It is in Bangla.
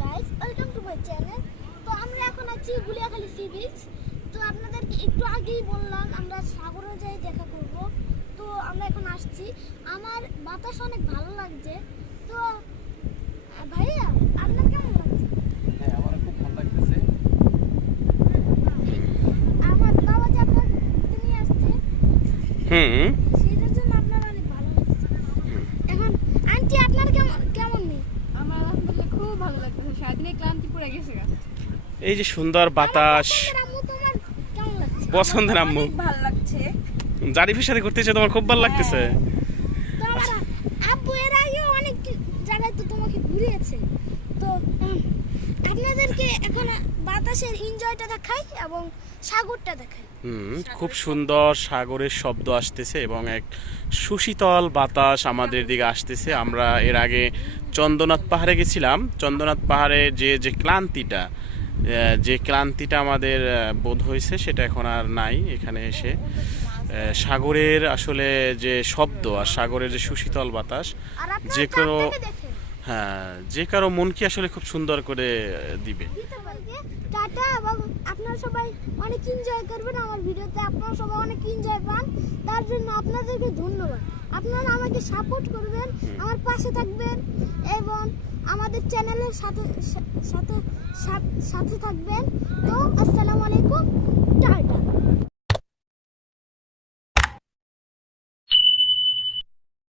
Guys, welcome to my channel. তো আমরা এখন আছি গুলিয়াখালী সি বিচ। তো আপনাদেরকে একটু আগেই বললাম আমরা সাগরে যাই দেখা করব। তো আমরা এখন আসছি, আমার বাতাস অনেক ভালো লাগছে। তো ভাইয়া আপনার কেমন লাগছে? হ্যাঁ, আমার খুব ভালো লাগতেছে। আমার বাবা যে আপনাকে ঘুরতে নিয়ে আসছে, সেটার জন্য আপনার অনেক ভালো লাগছে। এখন আন্টি আপনার কেমন কেমন নেই? আমার আলহামদুলিল্লাহ খুব ভালো লাগতেছে, সারাদিনে ক্লান্তি পড়ে গেছে। এই যে সুন্দর বাতাস, কেমন লাগছে? পছন্দের আম্মু ভালো লাগছে। জারিফের সাথে ঘুরতে এসে তোমার খুব ভালো লাগতেছে। তো আমার আব্বু এর আগেও অনেক জায়গায় তো তোমাকে ঘুরিয়েছে। তো আপনাদেরকে এখন বাতাসের এনজয়টা দেখাই এবং সাগরটা দেখাই। খুব সুন্দর সাগরের শব্দ আসতেছে এবং এক সুশীতল বাতাস আমাদের দিকে আসতেছে। আমরা এর আগে চন্দ্রনাথ পাহাড়ে গেছিলাম। চন্দ্রনাথ পাহাড়ে যে ক্লান্তিটা আমাদের বোধ হয়েছে সেটা এখন আর নাই। এখানে এসে সাগরের আসলে যে শব্দ আর সাগরের যে সুশীতল বাতাস আর আপনারা যে কোনো চারটাকে দেখেন। যে কারো মনকে আসলে খুব সুন্দর করে দিবে। টাটা, এবং আপনারা সবাই অনেক এনজয় করবেন আমার ভিডিওতে। আপনারা সবাই অনেক এনজয় পান, তার জন্য আপনাদেরকে ধন্যবাদ। আপনারা আমাকে সাপোর্ট করবেন, আমার পাশে থাকবেন এবং আমাদের চ্যানেলের সাথে সাথে সাথে থাকবেন। তো আসসালামু আলাইকুম, টাটা।